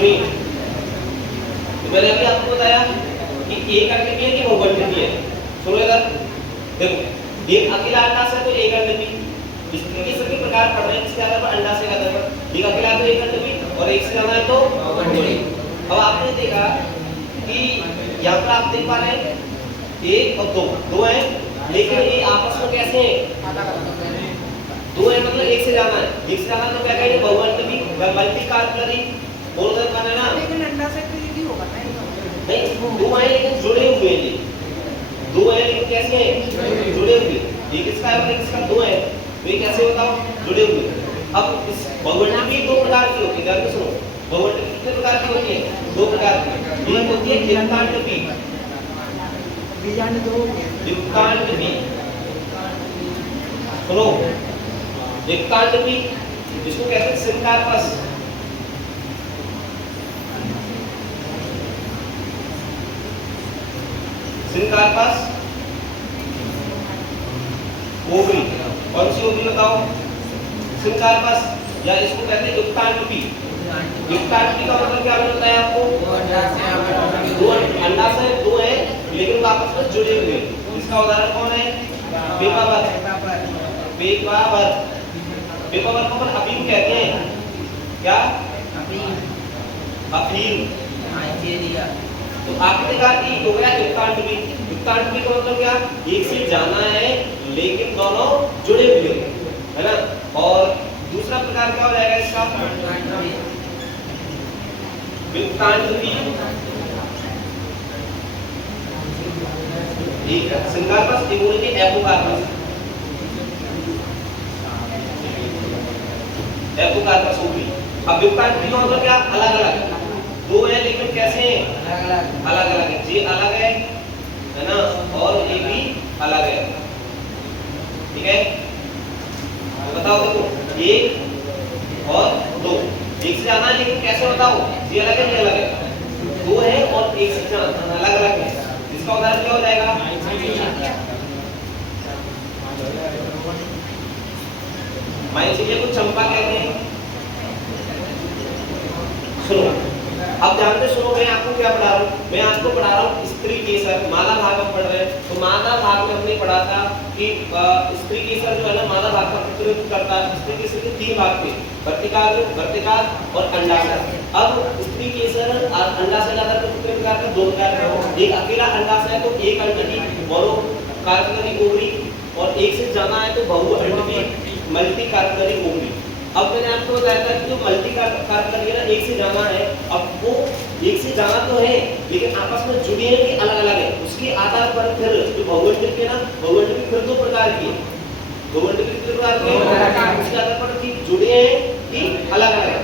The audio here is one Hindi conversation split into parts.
सुनिए, तो मैंने अभी आपको बताया कि एक अंडपी है कि बहुअंडपी है। सुनो इधर देखो, एक अकेला अंडाशय है तो एक अंडपी, स्त्री के सभी प्रकार पढ़ रहे हैं इसके आधार पर अंडाशय के आधार पर, एक अकेला तो एक अंडपी और एक से ज्यादा है तो बहुअंडपी। अब आपने देखा कि यहाँ पर आप देख पा रहे हैं एक और दो है, लेकिन ये आपस में कैसे हैं? दो है मतलब एक से ज्यादा है, एक से ज्यादा तो क्या कहेंगे बहुअंडपी, मल्टी कार्पलरी बोल कर माने ना। लेकिन अंडाशय तो एक ही होगा ना? नहीं, दो है लेकिन जुड़े हुए हैं, ये दो है लेकिन कैसे हैं? जुड़े हुए। एक इसका है और एक इसका दो है, तो ये कैसे बताओ? जुड़े हुए। अब इस बहुअंडपी दो प्रकार की होती है, ध्यान से सुनो, बहुअंडपी कितने प्रकार की होती है? दो प्रकार की। एक होती है युक्तांडपी, युक्तांडपी सुनो, युक्तांडपी जिसको कहते हैं सिनकार्पस, सिनकार्पस ओवरी, कौन सी ओवरी बताओ? सिनकार्पस, या इसको कहते हैं युक्तांडपी। युक्तांडपी का मतलब क्या होता है आपको? दो अंडाशय दो है लेकिन आपस में जुड़े हुए। इसका उदाहरण कौन है? पेपावर, पेपावर, पेपावर को अपन अफीम कहते हैं। क्या? अफीम। तो आपने देखा कि हो गया युक्तांडपी। युक्तांडपी का मतलब क्या? एक से जाना है लेकिन दोनों जुड़े हुए है ना। और दूसरा प्रकार क्या हो जाएगा इसका? विक्तांडपी, ठीक है, सिनकार्पस, एक बोलेंगे एपोकार्पस, एपोकार्पस होगी। अब विक्तांडपी का मतलब क्या? अलग अलग, दो है लेकिन कैसे हैं? अलग अलग है, ये अलग है ना, और ये भी अलग है, ठीक है। तो बताओ देखो, एक और दो, एक से ज्यादा लेकिन कैसे बताओ? ये अलग है, ये अलग है, दो है और एक से ज्यादा अलग अलग है। इसका उदाहरण क्या हो जाएगा? माइसीलिया को चंपा कहते हैं। सुनो, अब ध्यान से सुनो, मैं आपको क्या पढ़ा रहा हूँ? मैं आपको पढ़ा रहा हूँ स्त्री केसर, मादा भाग हम पढ़ रहे हैं। तो मादा भाग में हमने पढ़ा था कि स्त्री केसर जो है ना मादा भाग का प्रतिनिधित्व करता है। स्त्री केसर के तीन भाग थे, वर्तिकाग्र, वर्तिकाग्र और अंडाशय। अब स्त्री केसर अंडाशय का कितने प्रकार का? दो प्रकार का। एक अकेला अंडाशय है तो एक अंडपी, मोनो कार्पलरी ओवरी, और एक से ज्यादा है तो बहुअंडपी, मल्टी कार्पलरी ओवरी। अब मैंने आपको बताया था कि जो मल्टी कार्पलरी है ना, एक से ज्यादा है। अब वो एक से ज्यादा तो है लेकिन आपस में जुड़े हैं कि अलग अलग है, उसके आधार पर फिर जो बहुअंडपी है ना, बहुअंडपी फिर दो प्रकार की है। बहुअंडपी कितने प्रकार के हैं? उसके आधार पर कि जुड़े हैं कि अलग अलग है।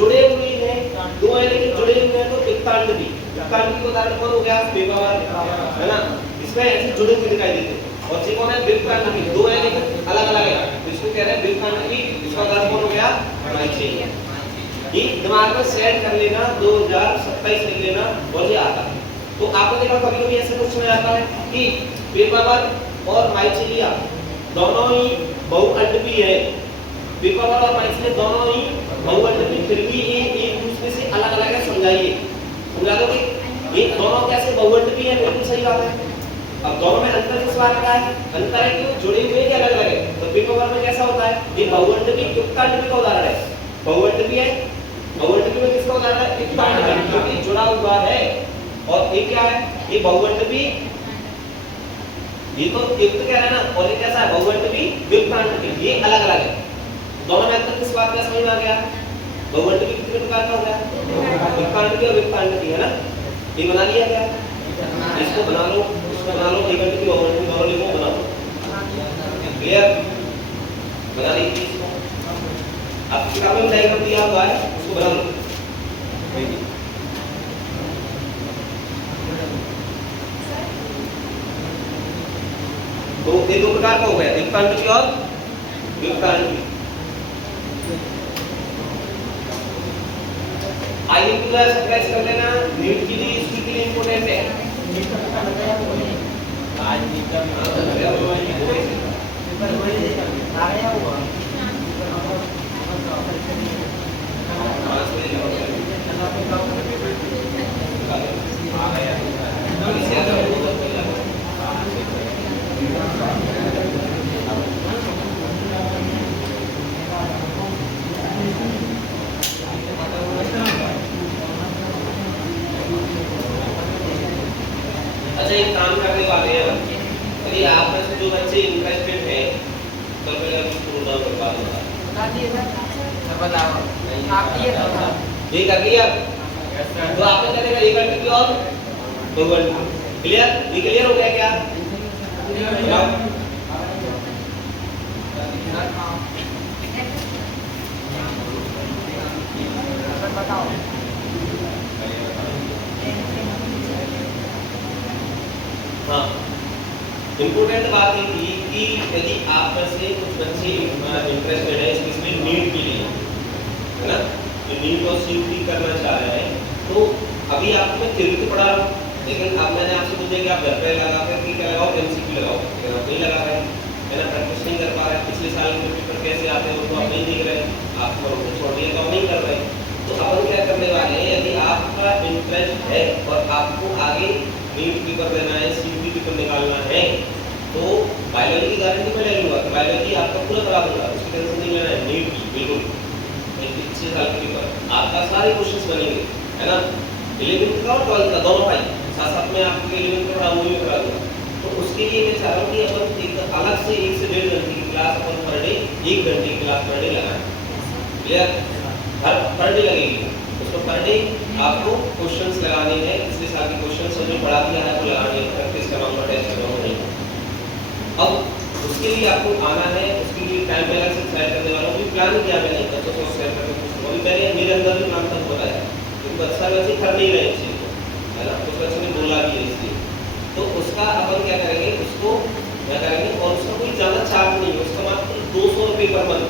जुड़े हुए हैं, दो है लेकिन जुड़े हुए हैं तो युक्तांडपी। युक्तांडपी का उदाहरण कौन हो गया? पेपावर, है ना, इसमें ऐसे जुड़े हुए दिखाई देते हैं। और ये कौन है? विक्तांडपी, दो है लेकिन अलग अलग है, तो इसको कह रहे हैं विक्तांडपी। इसका उदाहरण कौन हो गया? माइसीलिया। ये दिमाग में सेट कर लेना, 2027 लिख लेना और ये आता है। तो आपने देखा कभी कभी ऐसे क्वेश्चन आता है कि पेपावर और माइसीलिया दोनों ही बहुअंडपी है, पेपावर और माइसीलिया दोनों ही बहुअंडपी, फिर भी ये एक दूसरे से अलग अलग है, समझाइए, समझा दोगे? ये दोनों कैसे बहुअंडपी है? बिल्कुल सही बात है। अब दोनों में अंतर किस बात का है? अंतर है कि वो जुड़े हुए हैं अलग अलग है। तो पेपावर में कैसा होता है? ये बहुअंडपी युक्तांडपी का उदाहरण है। बहुअंडपी है, बहुअंडपी में किसका उदाहरण है? युक्तांडपी, क्योंकि जुड़ा हुआ है। और ये क्या है? ये बहुअंडपी, ये तो युक्त कह रहा है ना, और ये कैसा है? बहुअंडपी युक्तांडपी, ये अलग अलग है। दोनों में अंतर किस बात का समझ में आ गया? बहुअंडपी कितने प्रकार का हो गया? युक्तांडपी और विक्तांडपी, है ना। ये बना लिया गया, इसको बना लो, इसको बना लो, एक अंडपी बहुअंडपी दोनों लिखो, बना लो, क्लियर? बना लीजिए इसको। अब किताब में डायग्राम दिया हुआ है, उसको बना लो। तो ये दो प्रकार का हो गया, युक्तांडपी और विक्तांडपी। आइए पूरा सरप्राइज कर लेना, नीट के लिए इसके लिए इंपॉर्टेंट है। आज दिए सर बताओ आप दिए ये कर लिया तो आपने क्या देखा, 1 घंटे की और 2 घंटे। क्लियर? ये क्लियर हो गया क्या? सर बताओ हाँ, इम्पोर्टेंट बात ये थी कि यदि आप में से कुछ बच्चे इंटरेस्टेड है स्पेशली नीट के लिए, है ना, जो नीट और सीयूटी करना चाह रहे हैं, तो अभी आपने थ्योरी तो पढ़ा, लेकिन अब मैंने आपसे पूछा कि आप घर पे लगा कर के क्या लगाओ, एमसीक्यू लगाओ, लेकिन आप नहीं लगा रहे, है ना, प्रैक्टिस नहीं कर पा रहे। पिछले साल के पेपर कैसे आते हैं वो आप नहीं देख रहे, आप छोड़ दिए तो आप नहीं कर रहे। तो अपन क्या करने वाले हैं, यदि आपका इंटरेस्ट है और आपको आगे नीट पेपर देना है, सीयूटी पेपर निकालना है, तो बायोलॉजी की गारंटी मैं ले लूँगा कि बायोलॉजी आपका पूरा करा दूंगा, उसकी टेंशन नहीं लेना है। नीट की बिल्कुल पिछले साल के पेपर आपका सारे क्वेश्चंस बनेंगे, है ना, 11th का और 12th का दोनों का साथ साथ में आपको 11th का पढ़ा वही करा दूंगा। तो उसके लिए मैं चाह रहा हूँ कि अपन एक अलग से 1 से 1.5 घंटे की क्लास अपन पर डे 1 घंटे की क्लास पर डे लगाएं। क्लियर? हर पर डे लगेगी, उसको पर डे आपको क्वेश्चंस लगाने हैं, पिछले साल के क्वेश्चंस जो पढ़ा दिया है वो लगाने हैं, प्रैक्टिस करवाऊंगा, टेस्ट करवाऊंगा नहीं। अब उसके लिए आपको आना है, उसके लिए टाइम पे अलग से सेट करने वाला हूँ, प्लान किया मैंने बच्चों को शेयर करके, अभी मैंने मेरे अंदर भी प्लान तक बताया क्योंकि अच्छा बच्चे कर नहीं रहे चीज़ को, है ना, कुछ बच्चों ने बोला भी है इसलिए। तो उसका अपन क्या करेंगे, उसको क्या करेंगे, और उसका कोई ज़्यादा चार्ज नहीं है, उसका मात्र 200 रुपये पर मंथ।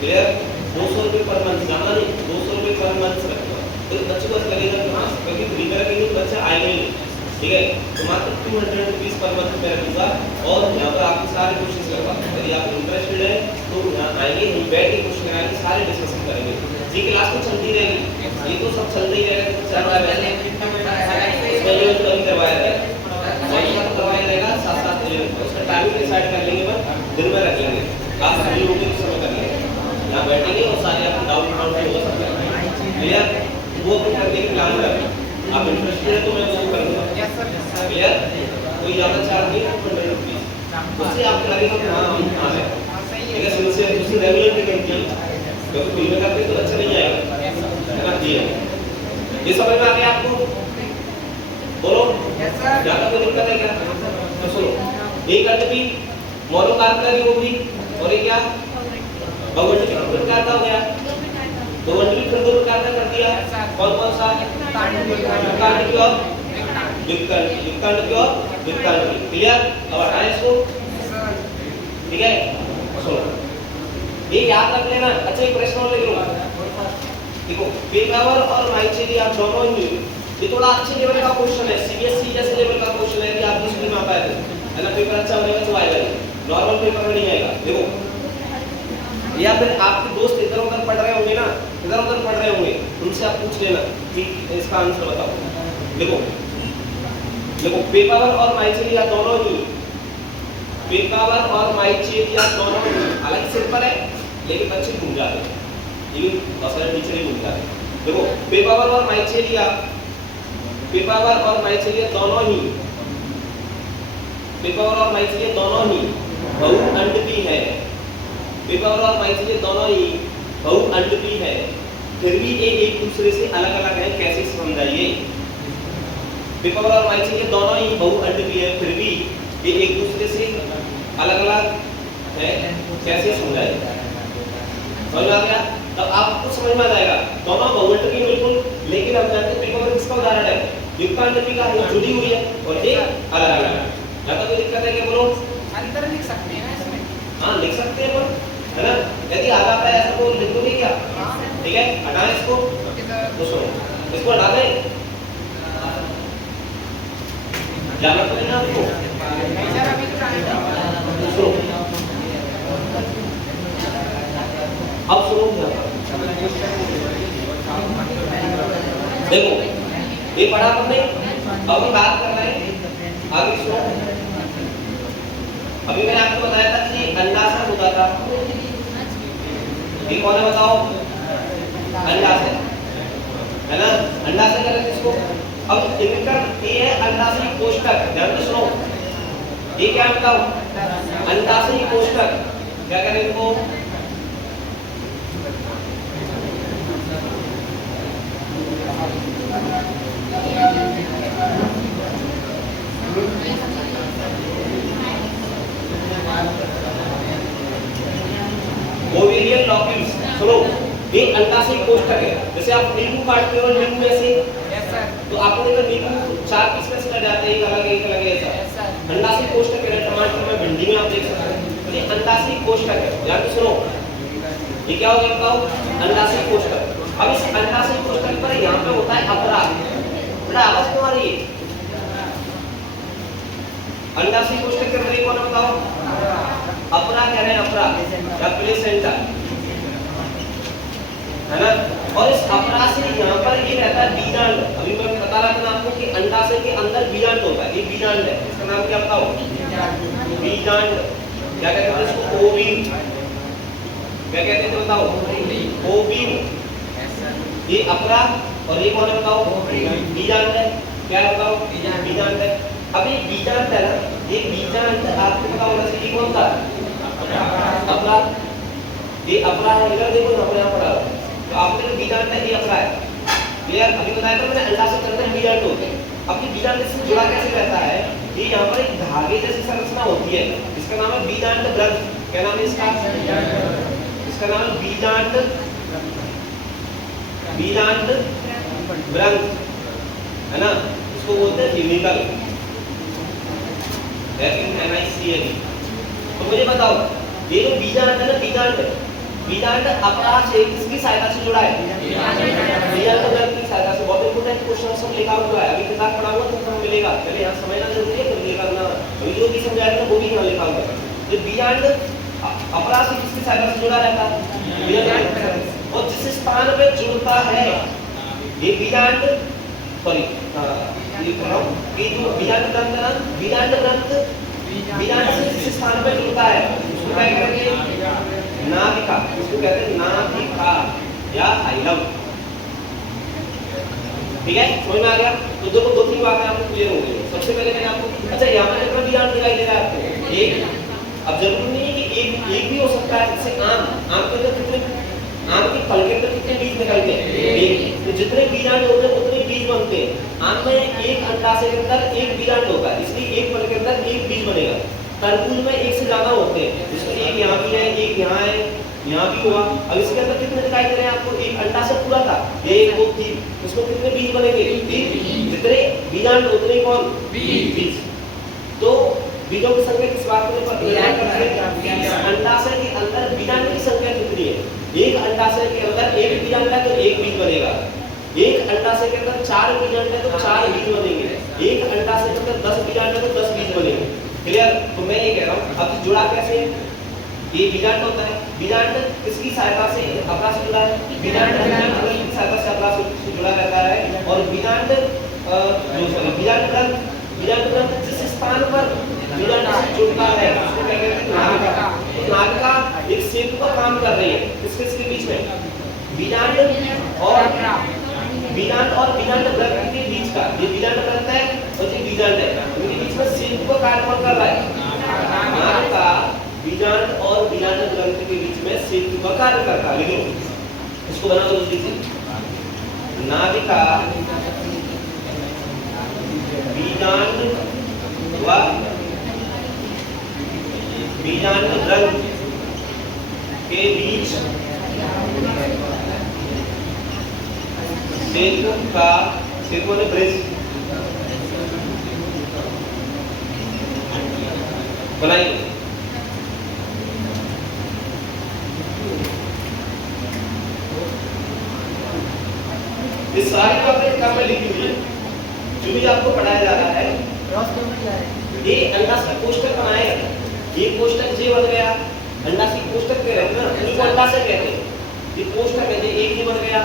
क्लियर? 200 रुपये पर मंथ, ज़्यादा नहीं, 200 रुपये पर मंथ रखना। तो बच्चे को लगेगा कि हाँ क्योंकि फ्री में रखेंगे तो बच्चा आएगा ही नहीं, ठीक है, तो मात्र 200 रुपीज़ पर मंथ में रखूँगा और यहाँ पर आपके सारे क्वेश्चन करवा, यदि आप इंटरेस्टेड है तो यहाँ आएंगे, यहीं बैठ के क्वेश्चन कराएंगे, सारे डिस्कशन करेंगे। ये क्लास तो चलती रहेगी, ये तो सब चलते ही रहेगा, तो चल रहा है वैसे इसमें तो अभी करवाया जाएगा, वही बात करवाया जाएगा, साथ उसका टाइमिंग डिसाइड कर लेंगे, बस दिन में रख लेंगे, आप फ्री होंगे उस समय कर लेंगे, यहाँ बैठेंगे और सारे आप डाउट हो सकते हैं। क्लियर? वो अपन करके प्लान करें, आप इंटरेस्टेड है तो मैं वो करूँगा। क्लियर? कोई ज़्यादा चार्ज नहीं है, 100 रुपीज़, उससे आपको लगेगा कि हाँ हम हाँ है, ठीक है, उससे रेगुलर टिकट की, क्योंकि फ्री में करते तो अच्छा नहीं आएगा, है ना, जी है। ये समझ में आ गया आपको? बोलो, ज़्यादा कोई दिक्कत है क्या? तो सुनो, एक घंटे भी मोनोकार्बोनाइल होगी और ये क्या बहुघंटे की प्रकार का हो गया, 2 घंटे भी फिर 2 प्रकार का कर दिया, कौन कौन सा? युक्तांड की और युक्तांड की और युक्तांड की। क्लियर? अब हटाएं इसको, ठीक है, सुनो, ये याद रख लेना। अच्छा एक प्रश्न और ले लो, देखो पेपावर और माइचेरिया आप दोनों ही, ये थोड़ा अच्छे लेवल का क्वेश्चन है, सीबीएसई जैसे लेवल का क्वेश्चन है, कि आप स्कूल में आता है ना, पेपर अच्छा होगा तो आएगा, नॉर्मल पेपर में नहीं आएगा। देखो, या फिर आपके दोस्त इधर उधर पढ़ रहे होंगे ना, इधर उधर पढ़ रहे होंगे, उनसे आप पूछ लेना कि इसका आंसर बताओ। देखो देखो पेपावर और माइचेरिया दोनों ही, पेपावर और माइचेरिया दोनों ही, हालांकि सिंपल है लेकिन बच्चे भूल जाते हैं, लेकिन बहुत सारे टीचर ही भूल जाते हैं। देखो पेपावर और माइचेरिया, पेपावर और माइचेरिया दोनों ही, पेपावर और माइचेरिया दोनों ही बहुअंडपी है, पेपावर और माइचेरिया दोनों ही बहुअंडपी है, फिर भी ये एक दूसरे से अलग अलग है, कैसे समझाइए? पेपावर और माइचेरिया दोनों ही बहुअंडपी है, फिर भी ये एक दूसरे से अलग अलग है, कैसे समझाइए? समझ में आ गया? तब आपको समझ में आ जाएगा, दोनों बहुअंडपी बिल्कुल, लेकिन हम जानते हैं पेपावर किसका उदाहरण है, युक्तांडपी का, वो जुड़ी हुई है और ये अलग अलग है। ज्यादा कोई दिक्कत है क्या? बोलो, अंतर लिख सकते हैं ना इसमें? हाँ लिख सकते हैं, है ना, यदि आ जाता है ऐसा तो लिख दोगे क्या? ठीक है, हटाएं इसको, तो सुनो इसको हटा दें, जाना तो नहीं ना आपको, सुनो अब सुनो, देखो ये पढ़ा तुमने, अब हम बात कर रहे हैं आगे, सुनो, अभी मैंने आपको बताया था कि अंडाशय होता था, ये कौन है बताओ? अंडाशय, है ना, अंडाशय करें इसको। अब इनका ये है अंडाशय कोष्ठक, ध्यान से सुनो, ये क्या बताओ? अंडाशय कोष्ठक, क्या करें इनको? लॉक्यूल्स, सुनो ये अंडाशय कोष्ठक है। जैसे आप नींबू काटते हो, नींबू ऐसे, यस सर, तो आपको देखा नींबू 4 पीस कैसे कट जाते हैं, एक अलग ऐसा। यस सर, अंडाशय कोष्ठक है, टमाटर में, भिंडी में आप देख सकते हैं। तो ये अंडाशय कोष्ठक है। ध्यान से सुनो, ये क्या हो गया बताओ? अंडाशय कोष्ठक। अब इस अंडाशय कोष्ठक पर यहाँ पे होता है अपराग। बेटा आवाज क्यों आ रही है? अंडाशय कोष्ठक के अंदर कौन है बताओ? अपरा कह रहे हैं, अपरा या प्लेसेंटा, है ना। और इस अपरा से यहाँ पर ये रहता है बीजांड। अभी मैं बता रहा था ना आपको कि अंडाशय के अंदर बीजांड होता है, ये बीजांड है। इसका नाम क्या बताओ? बीजांड। क्या कहते हैं इसको? ओवीन। क्या कहते हैं बताओ? ओवीन। ये अपरा और ये कौन है बताओ? बीजांड है। क्या है बताओ? बीजांड है। अब ये बीजांड है ना, ये बीजांड आपको पता होना चाहिए कौन था? अपरा। ये अपरा है, इधर देखो ना, यहाँ पड़ा है। तो आपने जो बीजांड है ये अपरा है। क्लियर? अभी बताया था मैंने, अंडाशय के अंदर बीजांड होते हैं। अब ये बीजांड से जुड़ा कैसे रहता है? ये यहाँ पर एक धागे जैसी संरचना होती है, इसका नाम है बीजांड ग्रंथ। क्या नाम है इसका? इसका नाम है बीजांड, बीजांड ग्रंथ, है ना। इसको बोलते हैं यूनिकल, NICL। तो मुझे बताओ, ये जो बीजांड है ना, बीजांड अपरा से किसकी सहायता से जुड़ा है? बीजांड ग्रंथ की सहायता से। बहुत इंपॉर्टेंट क्वेश्चन सब लिखा हुआ है, अभी किताब पढ़ा हुआ तो सब मिलेगा। पहले यहाँ समझना जरूरी है, फिर ये करना। अभी जो भी समझाया था वो भी यहाँ लिखा हुआ है। तो बीजांड अपरा से किसकी सहायता से जुड़ा रहता है? बीजांड। और जिस स्थान पे जुड़ता है ये बीजांड, सॉरी ये कह रहा हूँ कि जो बीजांड ग्रंथ है ना, बीजांड ग्रंथ बीजांड से जिस स्थान पे जुड़ता है उसको क्या कहेंगे? नाभिका। इसको कहते हैं नाभिका या हाइलम। ठीक है, समझ में आ गया? तो दो तीन बातें आपको क्लियर हो गई। सबसे पहले मैंने आपको, अच्छा यहाँ पर कितना बीजांड दिखाई दे रहा है आपको? एक। अब जरूरी नहीं है कि एक भी हो सकता है। जैसे आम के अंदर कितने, आम के फल के अंदर कितने बीज निकलते हैं? एक। तो जितने बीजांड होते हैं उतने बीज बनते हैं। आम में एक अंडाशय के अंदर एक बीजांड होता है, इसलिए एक फल के अंदर एक बीज बनेगा। तरबूज में एक से ज्यादा होते हैं, जिसमें एक यहाँ भी है, एक यहाँ है, यहाँ भी हुआ। अब इसके अंदर कितने दिखाई दे रहे हैं आपको? एक अंडाशय पूरा था, 1 2 3, उसमें कितने बीज बनेंगे? 3। जितने बीजांड उतने कौन? बीज। तो बीजों की संख्या किस बात पर निर्भर करती है? अंडाशय के अंदर बीजांड की संख्या कितनी है? एक अंडाशय के अंदर एक बीजांड है तो एक बीज बनेगा। एक अंडाशय के अंदर 4 बीजांड है तो 4 बीज बनेंगे। एक अंडाशय के अंदर 10 बीजांड है तो 10 बीज बनेंगे। क्लियर? तो मैं ये कह रहा हूँ, अब जुड़ा कैसे? ये बीजांड होता है। बीजांड किसकी सहायता से अपरा से जुड़ा है? बीजांड की सहायता से अपरा से जुड़ा रहता है। और बीजांड बीजांड ग्रंथ जिस स्थान पर बीजांड से जुड़ता है उसको क्या कहते हैं? नाभिका। तो नाभिका एक सेतु का काम कर रही है किसके बीच में? बीजांड और बीजांड ग्रंथ के बीच का। ये बीजांड ग्रंथ है और ये बीजांड है, इनके बीच में सेतु का कार्य कौन कर रहा है? नाभिका बीजांड और बीजांड ग्रंथ के बीच में सेतु का कार्य करता है। लिखो इसको, बना दो जल्दी से। नाभिका बीजांड व बीजांड ग्रंथ के बीच सेतु ने ब्रिज बनाई। ये सारी बातें किताब में लिखी हुई है, जो भी आपको पढ़ाया जा रहा है। ये अंडाशय कोष्ठक बनाएगा, ये कोष्ठक जे बन गया, अंडाशय कोष्ठक कह रहे हैं ना, इनको अंडाशय कहते हैं। ये कोष्ठक है, ये एक जी बन गया,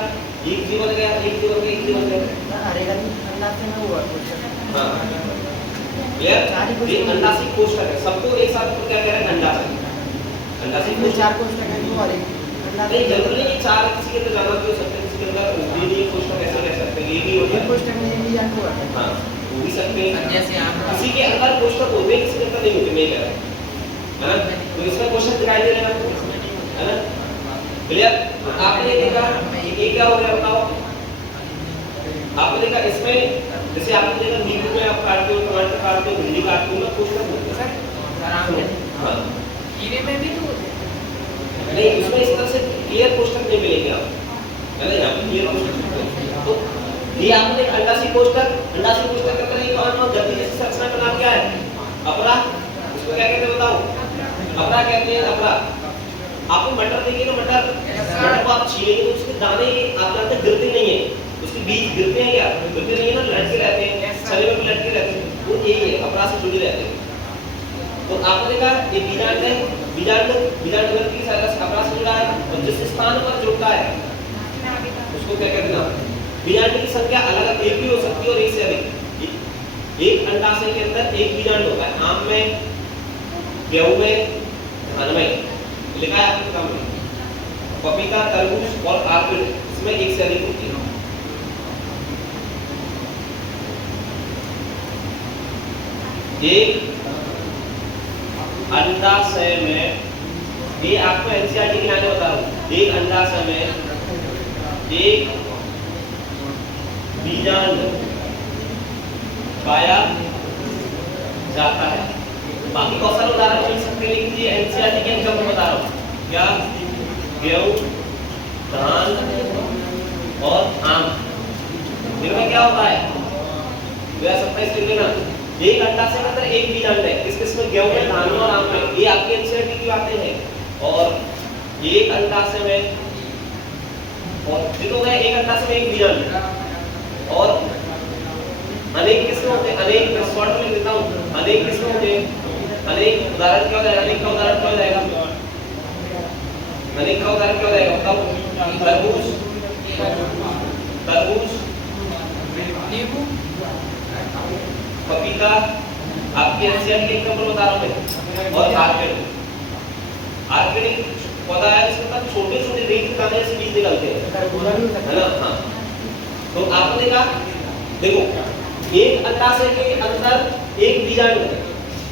एक जी बन गया, एक जी बन गया, एक जी बन गया। हाँ, ये अंडाशय कोष्ठक है। सबको एक साथ क्या कह रहे हैं? अंडाशय। अंडाशय कोष्ठक नहीं, जनरली ये 4 किसी के अंदर जाना भी हो सकते हैं, किसी के अंदर ये कोष्ठक ऐसे कह सकते हैं, ये भी होता है। हाँ, वो भी सकते हैं। किसी के अंदर कोष्ठक होते हैं, किसी के अंदर नहीं होते, मैं कह रहा हूँ, है ना। तो इसमें कोष्ठक दिखाई दे रहे हैं आपको, है ना। क्लियर? आपने ये देखा, ये क्या हो गया बताओ? आपने देखा इसमें, जैसे आपने देखा नींबू में आप काटते हो, टमाटर काटते हो, भिंडी काटते हो, कोष्ठक होते हैं। कीड़े में भी तो नहीं, उसमें इस तरह से कोष्ठक, अंडाशय कोष्ठक के अंदर एक और गति जैसी संरचना का नाम क्या है? अपरा। उसको क्या कहते हैं बताओ? अपरा कहते हैं, अपरा। आपको मटर देखिए ना, मटर मटर को आप छीलेंगे तो उसके दाने आप जानते हैं गिरते नहीं है, उसके बीज गिरते हैं क्या? गिरते नहीं है ना, लटके रहते हैं, शरीर में लटके रहते हैं, वो यही है, अपरा से जुड़े रहते हैं। तो आपने देखा ये बीजांड है, बीजांड ग्रंथि की सहायता से अपरा से जुड़ा है और जिस स्थान पर जुड़ता है उसको क्या कहते हैं? बीजांड की संख्या अलग एक भी हो सकती है और एक से अधिक। एक अंडाशय के अंदर एक बीजांड होता है, आम में, गेहूं में, धान में, लिखा है आपके सामने। पपीता, तरबूज और आर्किड इसमें एक से अधिक होती है। एक अंडाशय में, ये आपको एनसीईआरटी के नाम बता रहा हूं, एक अंडाशय में एक बीजांड पाया जाता है। बाकी बहुत सारे उदाहरण मिल सकते हैं, लेकिन ये एनसीईआरटी के एग्जाम्पल बता रहा हूं। क्या? गेहूं, धान और आम, इनमें क्या होता है? 2027 लिख लेना। एक अंडाशय के अंदर एक बीजांड है, किस किस में? गेहूं में, धान में और आम में। ये आपकी एनसीईआरटी की बातें हैं। और एक अंडाशय में, और देखो गए एक अंडाशय में एक बीजांड और अनेक किस्में होते हैं। अनेक मैं शॉर्ट में लिख देता हूं, अनेक किस्में होते हैं। अनेक उदाहरण क्या हो जाएगा? अनेक का उदाहरण क्या हो जाएगा? अनेक का उदाहरण क्या हो जाएगा बताओ? तरबूज, तरबूज, नींबू, पपीता, आपके एनसीईआरटी के एग्जांपल बता रहा हूं मैं, और आर्किड। आर्किड एक पौधा है जिसके अंदर छोटे छोटे रेत के दाने से बीज निकलते हैं, है ना? हाँ, तो आपने देखा, देखो एक अंडाशय के अंदर एक बीजांड है,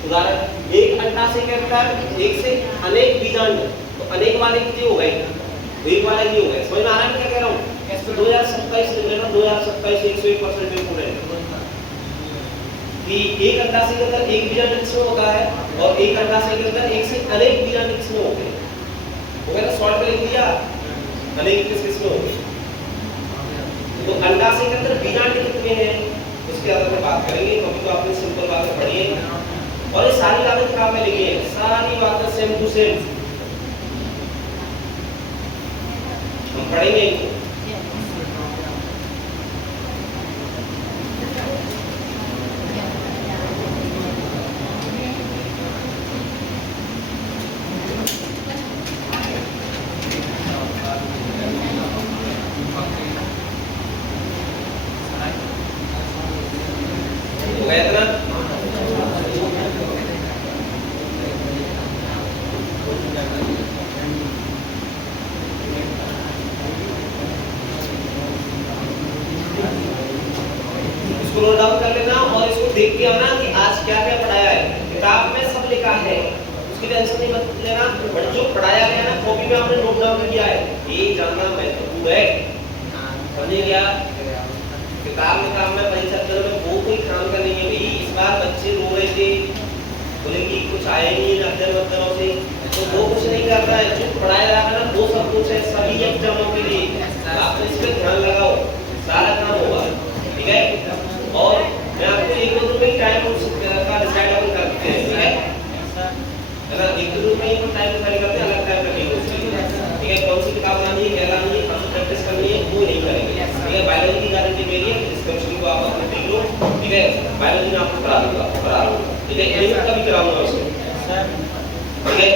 उदाहरण एक अंडाशय के अंदर एक से अनेक बीजांड, तो अनेक वाले कितने हो गए? एक वाले नहीं हो गए। समझ में आ रहा है मैं क्या कह रहा हूँ? 2027 लिख लेना, 2027 101% इंपोर्टेंट कि एक अंडाशय के अंदर एक बीजांड किसमें होता है और एक अंडाशय के अंदर एक से अनेक बीजांड किसमें होते हैं? हो गया ना, शॉर्ट में लिख दिया, अनेक किसमें होते हैं। तो अंडाशय के अंदर बीजांड कितने हैं उसके आधार पर बात करेंगे। अभी तो आपने सिंपल बातें पढ़ी है और ये सारी बातें किताब में लिखी है, सारी बातें सेम टू सेम हम पढ़ेंगे इनको। हो गया इतना? इसको नोट डाउन कर लेना और इसको देख के आना कि आज क्या क्या पढ़ाया है। किताब में सब लिखा है, उसकी टेंशन नहीं मत लेना, बट जो पढ़ाया गया ना कॉपी में आपने नोट डाउन किया है, ये जानना महत्वपूर्ण है। समझे क्या? किताब में परीक्षा में वो कोई काम का नहीं है भाई। इस बार बच्चे रो रहे थे, बोले कि कुछ आया ही नहीं अध्ययन से, तो वो कुछ नहीं कर रहा है। जो पढ़ाया जा रहा है ना वो सब कुछ है सभी एग्जामों के लिए। आप इस पर ध्यान लगाओ, सारा काम होगा, ठीक है? और मैं आपको एक दो दिन में टाइम का डिसाइड अपन करते हैं, ठीक है ना? एक दो दिन में ही टाइम डिसाइड करते हैं, अलग टाइम रखेंगे उसके लिए, ठीक है? कौन सी किताब लानी है, क्या लानी है, कौन सी प्रैक्टिस करनी है, वो नहीं करेंगे, ठीक है? बायोलॉजी की गारंटी मेरी है, डिस्क्रिप्शन को आप अपने देख लो, ठीक है? बायोलॉजी में आपको करा दूंगा, करा लो, ठीक है? इंग्लिश का भी कराऊंगा उसको, ठीक है?